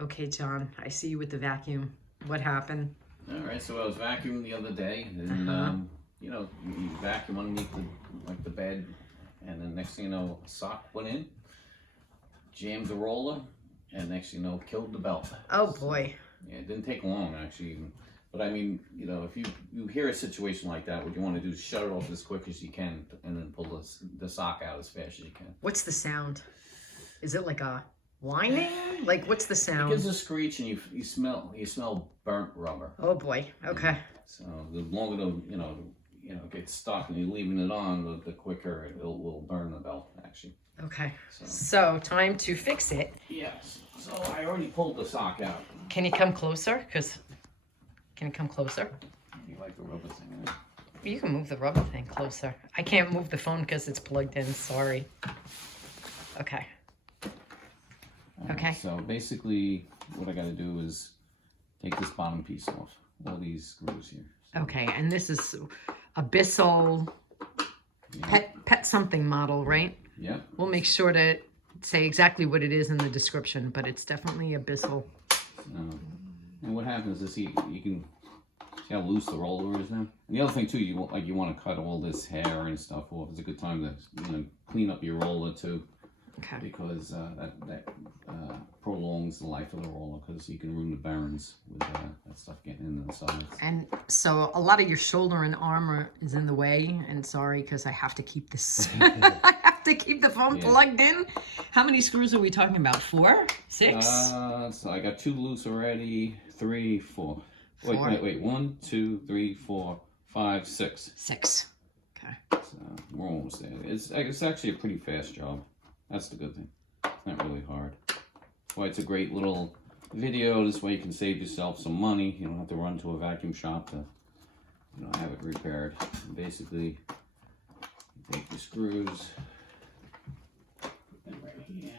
Okay, John, I see you with the vacuum. What happened? All right, so I was vacuuming the other day, and you know, you vacuum underneath the bed, and then next thing you know, a sock went in, jammed the roller, and next thing you know, killed the belt. Oh boy. So, yeah, it didn't take long actually, but I mean, you know, if you hear a situation like that, what you want to do is shut it off as quick as you can, and then pull the sock out as fast as you can. What's the sound? Is it like a whining? Like, what's the sound? It gives a screech, and you smell burnt rubber. Oh boy. Okay. So the longer you know it gets stuck, and you're leaving it on, the quicker it will burn the belt actually. Okay. So time to fix it. Yes. So I already pulled the sock out. Can you come closer? Can you come closer? You like the rubber thing, right? You can move the rubber thing closer. I can't move the phone because it's plugged in. Sorry. Okay. Okay. So basically, what I got to do is take this bottom piece off. All these screws here. So, Okay, and this is a Bissell pet something model, right? Yeah. We'll make sure to say exactly what it is in the description, but it's definitely a Bissell. And what happens is you can see how loose the roller is now. And the other thing too, you want to cut all this hair and stuff off. It's a good time to clean up your roller too. Okay. Because that prolongs the life of the roller, because you can ruin the bearings with that stuff getting in the sides. And so a lot of your shoulder and arm is in the way, and sorry, because I have to keep this, I have to keep the phone plugged in. How many screws are we talking about? 4? 6? So I got 2 loose already, 3, 4. Wait, 1, 2, 3, 4, 5, 6. 6. Okay. So we're almost there. It's actually a pretty fast job. That's the good thing. It's not really hard. That's why it's a great little video. This way you can save yourself some money. You don't have to run to a vacuum shop to have it repaired. And basically, you take your screws, put them right here,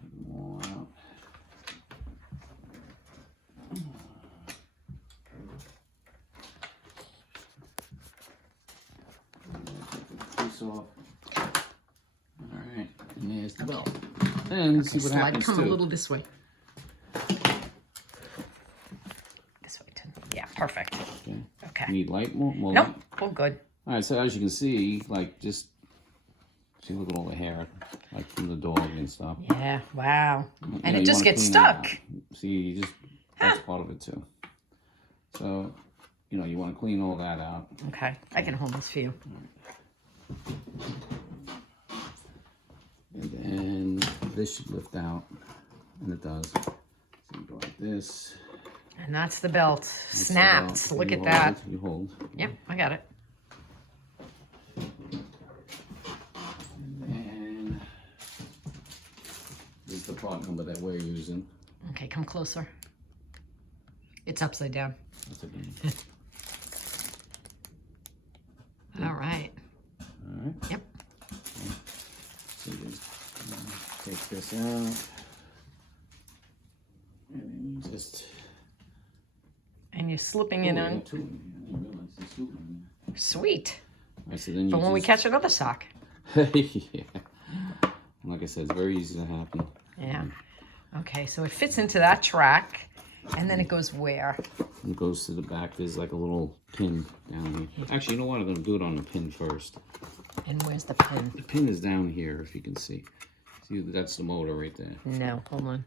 take them all out. Take the piece off. Alright, and there's the belt. And see what happens Come too. a little this way. This way too. Yeah, perfect. Okay. Need light more? Nope, we're good. Alright, so as you can see, look at all the hair, like from the dog and stuff. Yeah, wow. And You it just wanna gets clean that stuck. out. See, that's part of it too. So, you want to clean all that out. Okay, I can hold this for you. And then this should lift out, and it does. So you go like this. And that's the belt. That's Snapped. the belt. Look You at hold that. You hold. Yep, I got it. And then this is the part number that we're using. Okay, come closer. It's upside down. That's okay. All right. All right. Yep. So you just take this out, and then you just. And you're slipping it on. I didn't realize there's two in there. Sweet. Right, so then you But when we catch another sock. yeah. Like I said, it's very easy to happen. Yeah. Okay, so it fits into that track, and then it goes where? It goes to the back. There's like a little pin down here. Actually, you know what? I'm going to do it on the pin first. And where's the pin? The pin is down here, if you can see. See, that's the motor right there. No, hold on.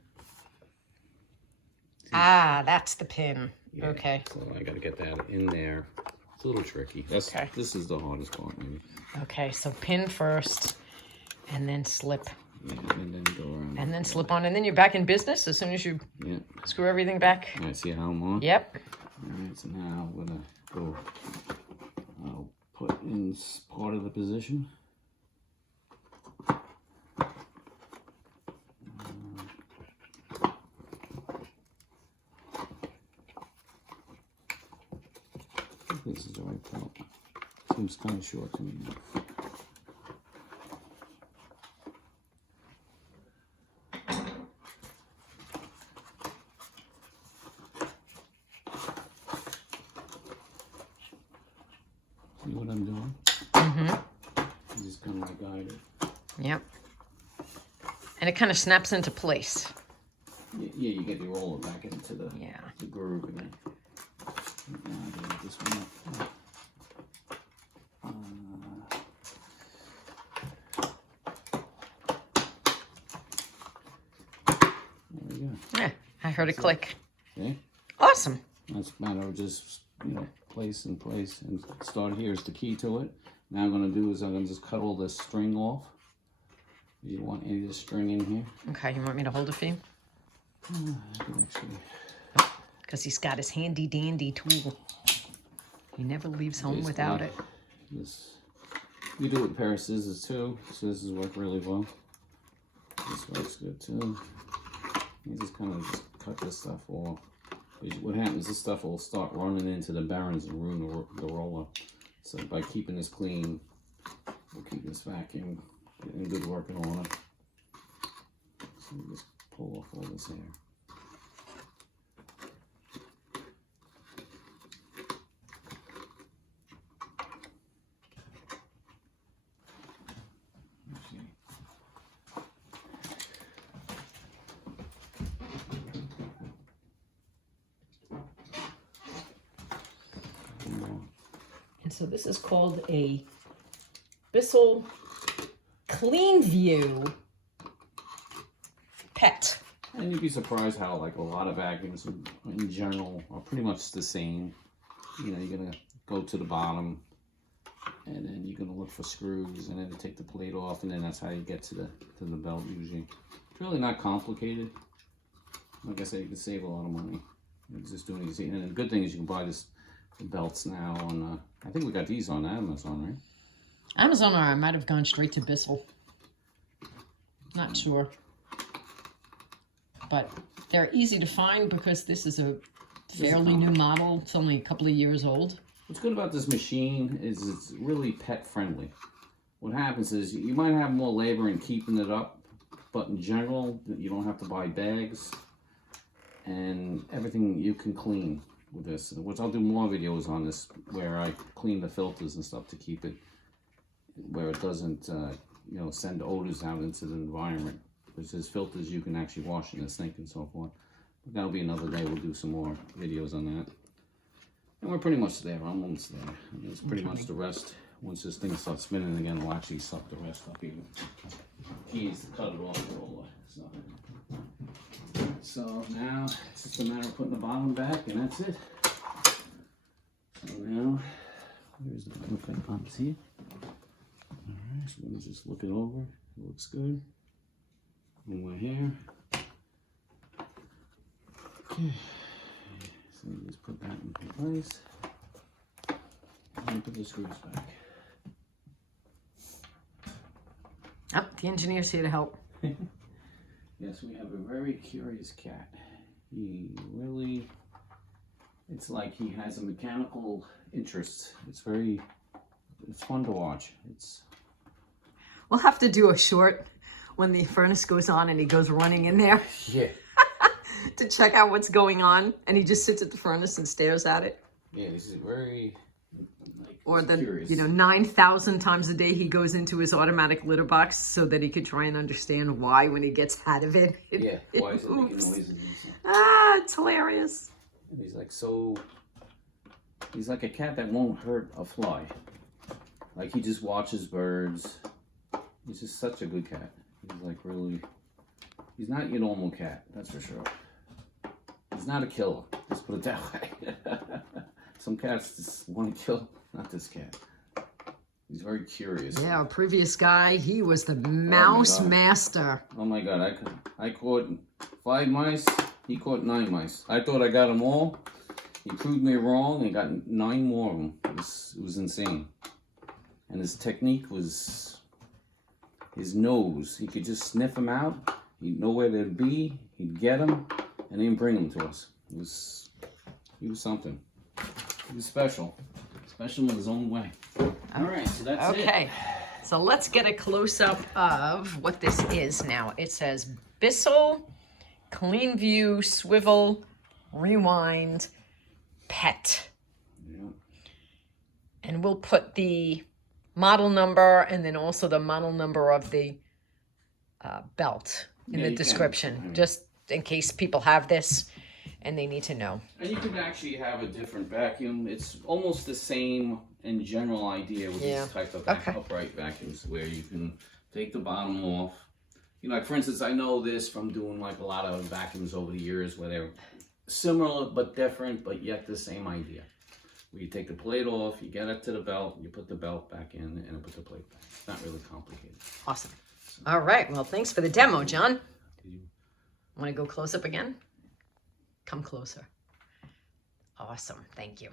Ah, that's the pin. Yeah, okay. So I got to get that in there. It's a little tricky. This is the hardest part, maybe. Okay, so pin first, and then slip. Yeah, and then go around. And then slip on, and then you're back in business as soon as you screw everything back. All right, see how I'm on? Yep. All right, so now I'm going to go. I'll put in part of the position. I think this is the right part. Seems kind of short to me. See what I'm doing? Mm-hmm. I'm just kind of like guide it. Yep. And it kind of snaps into place. Yeah, you get the roller back into the groove again. Now I gotta get this one up. There we go. Yeah, I heard a click. Okay. Awesome. That's a matter of just, place and place. And start here is the key to it. Now I'm going to do is I'm going to just cut all this string off. You want any of the string in here? Okay, you want me to hold it for you? I can actually... Because he's got his handy dandy tool. He never leaves home without it. This, you do it with a pair of scissors too. Scissors work really well. This works good too. You just kind of just cut this stuff off. What happens, this stuff will start running into the bearings and ruin the roller. So by keeping this clean, we'll keep this vacuum in good working order. So we just pull off all this hair. And so this is called a Bissell Cleanview pet. And you'd be surprised how like a lot of vacuums in general are pretty much the same. You're gonna go to the bottom and then you're gonna look for screws and then take the plate off, and then that's how you get to the belt usually. It's really not complicated. Like I said, you can save a lot of money. It's just doing easy. And the good thing is you can buy the belts now on I think we got these on Amazon, right? Amazon, or I might have gone straight to Bissell. Not sure. But they're easy to find because this is a fairly new model. It's only a couple of years old. What's good about this machine is it's really pet friendly. What happens is you might have more labor in keeping it up, but in general, you don't have to buy bags, and everything you can clean with this. Which I'll do more videos on this where I clean the filters and stuff to keep it where it doesn't send odors out into the environment. There's filters you can actually wash in the sink and so forth. But that'll be another day. We'll do some more videos on that. And we're pretty much there. I'm almost there. And it's pretty much the rest. Once this thing starts spinning again, we'll actually suck the rest up even. Key is to cut it off the roller. So now it's just a matter of putting the bottom back, and that's it. So now, here's the bottom thing on here. Alright, so let me just look it over. It looks good. One more here. Okay. So just put that in place. And put the screws back. Oh, the engineer's here to help. Yes, we have a very curious cat. He really, it's like he has a mechanical interest. It's fun to watch. We'll have to do a short when the furnace goes on and he goes running in there. Yeah. To check out what's going on, and he just sits at the furnace and stares at it. Yeah, this is very or the curious. 9,000 times a day he goes into his automatic litter box so that he could try and understand why when he gets out of it. Why is it making noises and stuff? It's hilarious. And he's like a cat that won't hurt a fly. Like he just watches birds. He's just such a good cat. He's not your normal cat, that's for sure. He's not a killer, let's put it that way. Some cats just want to kill, not this cat. He's very curious. Yeah, our previous guy, he was the mouse master. Oh my god, I caught 5 mice, he caught 9 mice. I thought I got them all. He proved me wrong and got 9 more of them. It was insane. And his technique was his nose. He could just sniff them out. He'd know where they'd be. He'd get them and then bring them to us. He was something. He was special. Special in his own way. All right, so that's it. Okay, so let's get a close-up of what this is now. It says Bissell Cleanview Swivel Rewind Pet. Yeah. And we'll put the model number and then also the model number of the belt in the description. in case people have this and they need to know. And you can actually have a different vacuum. It's almost the same in general idea with these type of upright vacuums, where you can take the bottom off. You know, like for instance, I know this from doing like a lot of vacuums over the years where they're similar but different, but yet the same idea. Where you take the plate off, you get it to the belt, you put the belt back in, and it puts the plate back. It's not really complicated. Awesome. All right. Well, thanks for the demo, John. Want to go close up again? Come closer. Awesome. Thank you.